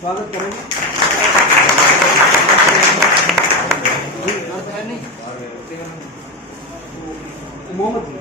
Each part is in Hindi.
स्वागत करेंगे। मोहम्मद जी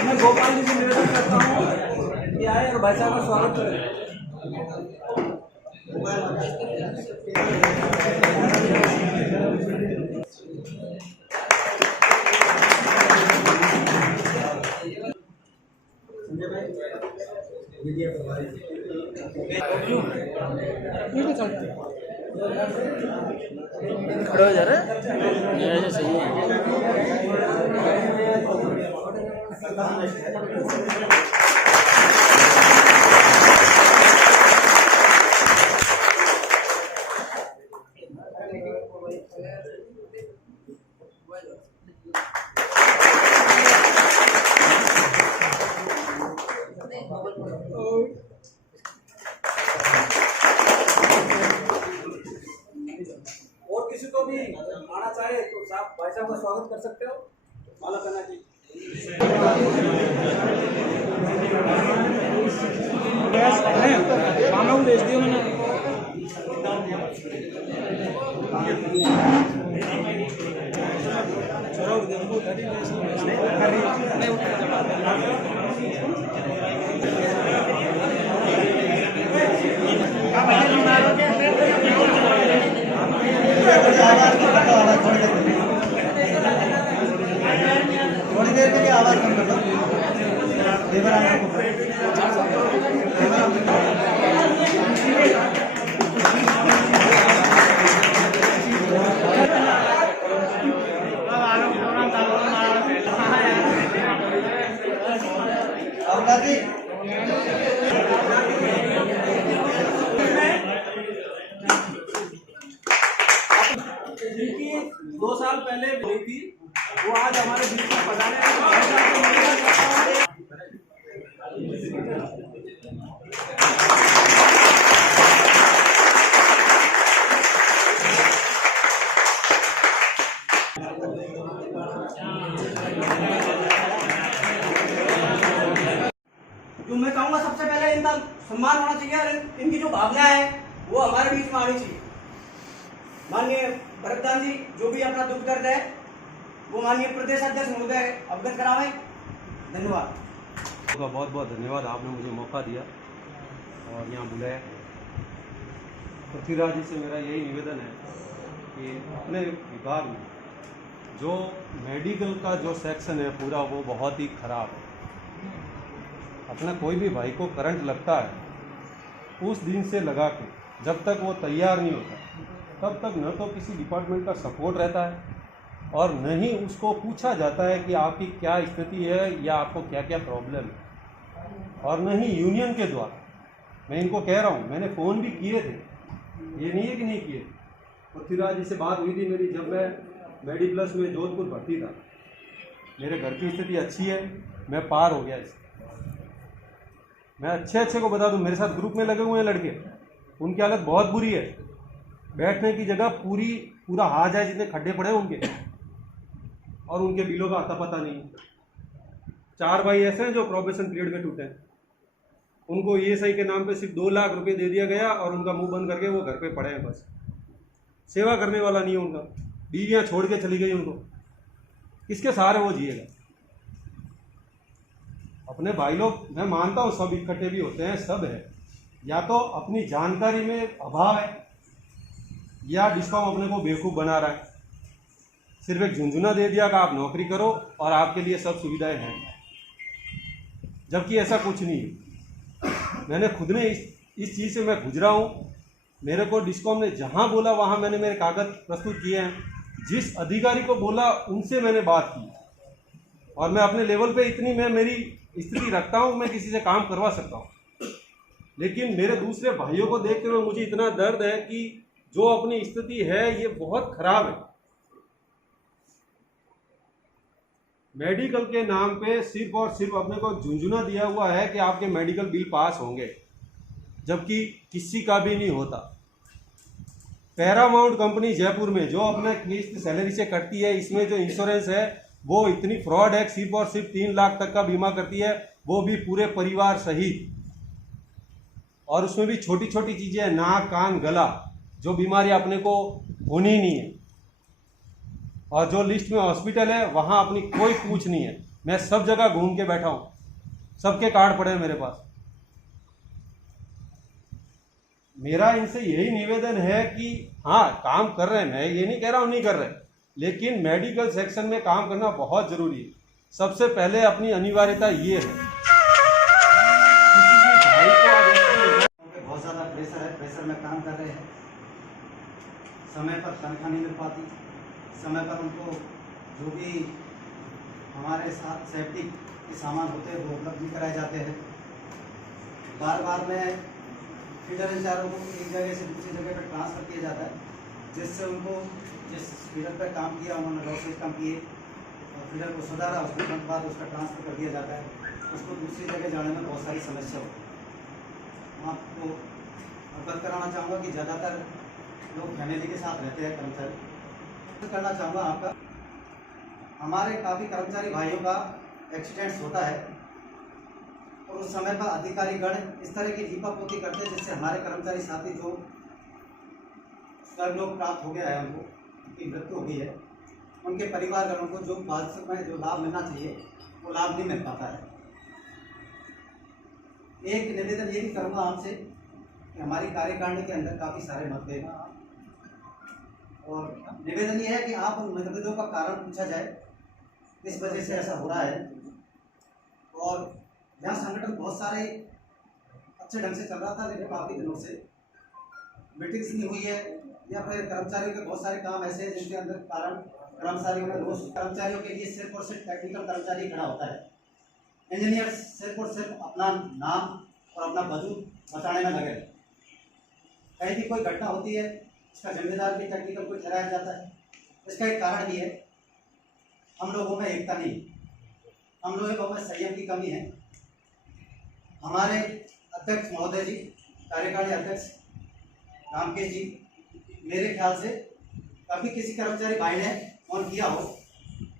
मैं गोपाल जी से निवेदन करता हूँ कि आए और भाई साहब का स्वागत करें। खड़े हो जा रहे हैं सही है। और किसी को भी आना चाहे तो साहब भाई साहब का स्वागत कर सकते हो। माला करना जी मामा को भेज दिया मैंने। थोड़ी देर के लिए आवाज कम कर दो। जिनकी 2 साल पहले हुई थी वो आज हमारे बीच में पधारे। जो मैं कहूँगा सबसे पहले इनका सम्मान होना चाहिए और इनकी जो भावना है वो हमारे बीच में आनी चाहिए। माननीय भरतदान जी जो भी अपना दुख दर्द है वो माननीय प्रदेश अध्यक्ष महोदय अवगत करावें। धन्यवाद। बहुत बहुत धन्यवाद, आपने मुझे मौका दिया और यहाँ बुलाया। पृथ्वीराज जी से मेरा यही निवेदन है कि अपने विभाग में जो मेडिकल का जो सेक्शन है पूरा वो बहुत ही खराब है। अपना कोई भी भाई को करंट लगता है उस दिन से लगा के जब तक वो तैयार नहीं होता तब तक न तो किसी डिपार्टमेंट का सपोर्ट रहता है और न ही उसको पूछा जाता है कि आपकी क्या स्थिति है या आपको क्या क्या प्रॉब्लम है, और न ही यूनियन के द्वारा। मैं इनको कह रहा हूँ, मैंने फ़ोन भी किए थे, ये नहीं है कि नहीं किए। पृथ्वीराज जी से बात हुई थी मेरी जब मैं मेडिप्लस में जोधपुर भर्ती था। मेरे घर की स्थिति अच्छी है, मैं पार हो गया इससे। मैं अच्छे अच्छे को बता दूं, मेरे साथ ग्रुप में लगे हुए हैं लड़के, उनकी हालत बहुत बुरी है। बैठने की जगह पूरा हाथ है, जितने खड्डे पड़े हैं उनके, और उनके बिलों का अता पता नहीं। 4 भाई ऐसे हैं जो प्रोबेशन पीरियड में टूटे हैं। उनको ESI के नाम पे सिर्फ 2 लाख रुपए दे दिया गया और उनका मुंह बंद करके वो घर पे पड़े हैं। बस सेवा करने वाला नहीं है उनका, बीवियां छोड़ के चली गई उनको, किसके सहारे वो जिएगा? अपने भाई लोग, मैं मानता हूँ सब इकट्ठे भी होते हैं, सब है, या तो अपनी जानकारी में अभाव है या डिस्कॉम अपने को बेवकूफ़ बना रहा है। सिर्फ एक झुंझुना दे दिया कि आप नौकरी करो और आपके लिए सब सुविधाएं हैं, जबकि ऐसा कुछ नहीं है। मैंने खुद ने इस चीज़ से मैं गुजरा हूँ। मेरे को डिस्कॉम ने जहाँ बोला वहाँ मैंने मेरे कागज़ प्रस्तुत किए हैं। जिस अधिकारी को बोला उनसे मैंने बात की, और मैं अपने लेवल पे इतनी मैं मेरी स्थिति रखता हूँ, मैं किसी से काम करवा सकता हूँ। लेकिन मेरे दूसरे भाइयों को देखते हुए मुझे इतना दर्द है कि जो अपनी स्थिति है ये बहुत खराब है। मेडिकल के नाम पे सिर्फ और सिर्फ अपने को झुंझुना दिया हुआ है कि आपके मेडिकल बिल पास होंगे, जबकि किसी का भी नहीं होता। पैरामाउंट कंपनी जयपुर में जो अपने किस्त सैलरी से कटती है, इसमें जो इंश्योरेंस है वो इतनी फ्रॉड है, सिर्फ और सिर्फ 3 लाख तक का बीमा करती है, वो भी पूरे परिवार सहित। और उसमें भी छोटी छोटी चीजें हैं, नाक कान गला, जो बीमारी अपने को होनी ही नहीं है। और जो लिस्ट में हॉस्पिटल है वहां अपनी कोई पूछ नहीं है। मैं सब जगह घूम के बैठा हूं, सबके कार्ड पड़े हैं मेरे पास। मेरा इनसे यही निवेदन है कि हाँ, काम कर रहे हैं, मैं ये नहीं कह रहा हूं नहीं कर रहे, लेकिन मेडिकल सेक्शन में काम करना बहुत जरूरी है। सबसे पहले अपनी अनिवार्यता ये है। किसी भी भाई को आज बहुत ज़्यादा प्रेशर है, प्रेशर में काम कर रहे हैं, समय पर तनख्वाह नहीं मिल पाती, समय पर उनको जो भी हमारे साथ सेफ्टी के सामान होते हैं वो उपलब्ध नहीं कराए जाते हैं। बार बार में फीडर इंचार्जों को एक जगह से दूसरी जगह पर ट्रांसफ़र किया जाता है, जिससे उनको जिस फीडर पर काम किया उन्होंने लॉसेज कम किए और फीडर को सुधारा, उसके तुरंत बाद उसका ट्रांसफ़र कर दिया जाता है। उसको दूसरी जगह जाने में बहुत सारी समस्या होती है। मैं आपको अवगत कराना चाहूँगा कि ज़्यादातर लोग फैमिली के साथ रहते हैं कर्मचारी। करना चाहूँगा आपका, हमारे काफ़ी कर्मचारी भाइयों का एक्सीडेंट्स होता है और उस समय पर अधिकारीगण इस तरह की लीपापोती करते हैं जिससे हमारे कर्मचारी साथी जो स्वर्गलोक प्राप्त हो गया है, उनकी मृत्यु हो गई है, उनके परिवारजनों को जो वास्तव में जो लाभ मिलना चाहिए वो लाभ नहीं मिल पाता है। एक निवेदन ये भी करूँगा आपसे कि हमारी कार्यकारिणी के अंदर काफ़ी सारे मतभेद हैं और निवेदन ये है कि आप उन मतभेदों का कारण पूछा जाए, इस वजह से ऐसा हो रहा है। और यहाँ संगठन बहुत सारे अच्छे ढंग से चल रहा था, लेकिन काफ़ी दिनों से मीटिंग्स नहीं हुई है या फिर कर्मचारियों के बहुत सारे काम ऐसे हैं जिनके अंदर कारण कर्मचारियों में रोष। कर्मचारियों के लिए सिर्फ और सिर्फ टेक्निकल कर्मचारी खड़ा होता है, इंजीनियर सिर्फ और सिर्फ अपना नाम और अपना वजूद बचाने में लगे। कहीं भी कोई घटना होती है इसका जिम्मेदार भी टेक्निकल को ठहराया जाता है। इसका एक कारण भी है, हम लोगों में एकता नहीं, हम लोगों में संयम की कमी है। हमारे अध्यक्ष महोदय जी, कार्यकारिणी अध्यक्ष रामकेश जी, मेरे ख्याल से कभी किसी कर्मचारी भाई ने फोन किया हो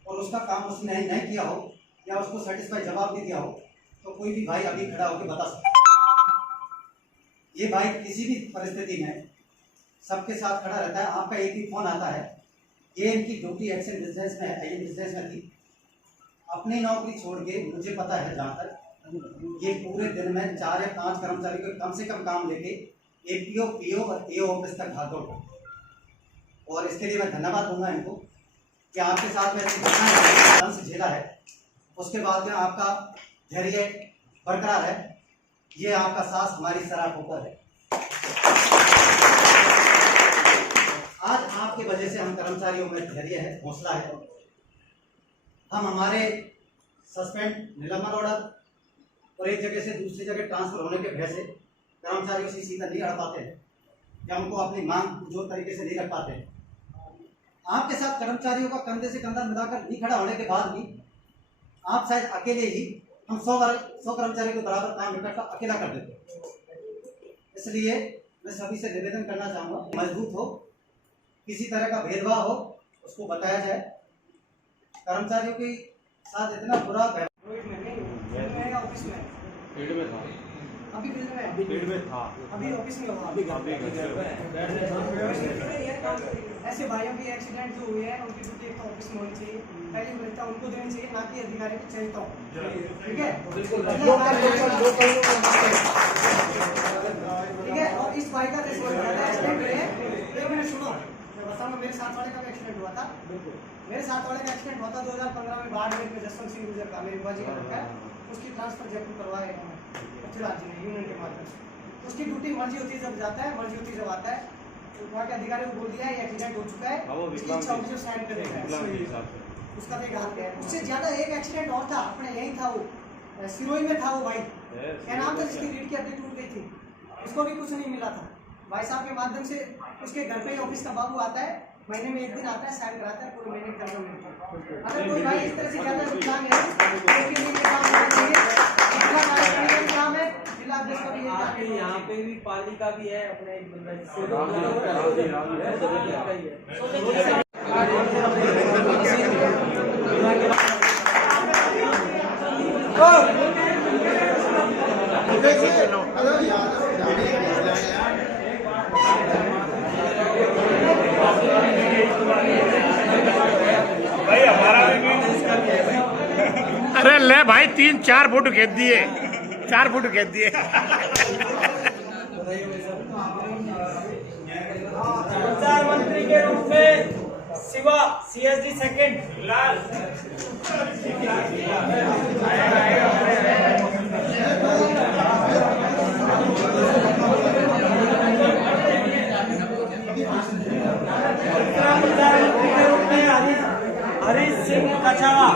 और उसका काम उसने नहीं किया हो या उसको सेटिस्फाई जवाब नहीं दिया हो, तो कोई भी भाई अभी खड़ा होकर बता सकता है। ये भाई किसी भी परिस्थिति में सबके साथ खड़ा रहता है। आपका एक ही फोन आता है, ये इनकी ड्यूटी एक्शन बिजनेस में है, ये बिजनेस में थी, अपनी नौकरी छोड़ के मुझे पता है जहाँ तक ये पूरे दिन में 4 या 5 कर्मचारी को कम से कम काम लेके APO, PO और AO ऑफिस तक भाग दौड़। और इसके लिए मैं धन्यवाद दूंगा इनको कि आपके साथ में घटना से झेला है, उसके बाद में आपका धैर्य बरकरार है, ये आपका साहस हमारी सराह ऊपर है। आज आपकी वजह से हम कर्मचारियों में धैर्य है, हौसला है। हम हमारे सस्पेंड, निलंबन ऑर्डर और एक जगह से दूसरी जगह ट्रांसफर होने के भय से कर्मचारियों से सीधा नहीं अड़ पाते हैं या उनको अपनी मांग जो तरीके से नहीं रख पाते हैं। आपके साथ कर्मचारियों का कंधे से कंधा मिलाकर नहीं खड़ा होने के बाद भी आप शायद अकेले ही हम 100 कर्मचारी को बराबर काम इकट्ठा अकेला कर देते। इसलिए मैं सभी से निवेदन करना चाहूँगा, मजबूत हो, किसी तरह का भेदभाव हो उसको बताया जाए। कर्मचारियों के साथ इतना बुरा ऑफिस में था, अभी फील्ड में फील्ड में था, अभी ऑफिस में हुआ। अभी घर पे ऐसे भाइयों के एक्सीडेंट जो हुए हैं उनकी ड्यूटी एक ऑफिस में होनी चाहिए, पहली वरिष्ठता उनको देनी चाहिए, ना कि अधिकारी को चाहिए। ठीक है, ठीक है। और इस भाई का एक्सीडेंट है, एक मिनट सुनो, मैं बताऊंगा। मेरे साथ वाले का भी एक्सीडेंट हुआ था। मेरे साथ वाले का एक्सीडेंट हुआ था 2015 में बाढ़ में, जसवंत सिंह गुजर का, मेरे बाजी का लड़का है, उसकी ट्रांसफर जयपुर करवाया राज्य ने यूनियन के माध्यम से। उसकी ड्यूटी मर्जी होती है जब जाता है, मर्जी होती है जब आता है। वहाँ के अधिकारी को बोल दिया है ये एक्सीडेंट हो चुका है, इसकी इच्छा होगी जो साइन करेगा, उसका तो एक हाथ है। उससे ज्यादा एक एक्सीडेंट और था, अपने यही था, वो सिरोही में था। वो भाई क्या नाम था जिसकी रीढ़ की हड्डी टूट गई थी, उसको भी कुछ नहीं मिला था। भाई साहब के माध्यम से उसके घर पे ही ऑफिस का बाबू आता है, महीने में एक दिन आता है, साइन कराता है, पूरे महीने का मिलता है। अगर कोई भाई इस तरह से ज्यादा नुकसान है तो उसके लिए काम होना चाहिए। काम है जिला अध्यक्ष का भी है, यहाँ पे भी पालिका भी है, अपना एक बंदा भाई हमारा भी उसका भी है भाई। अरे ले भाई 3-4 फुट खेत दिए, 4 फुट खेत दिए। संचार मंत्री के रूप में शिवा CSD सेकंड लाल हरीश सिंह कछावा।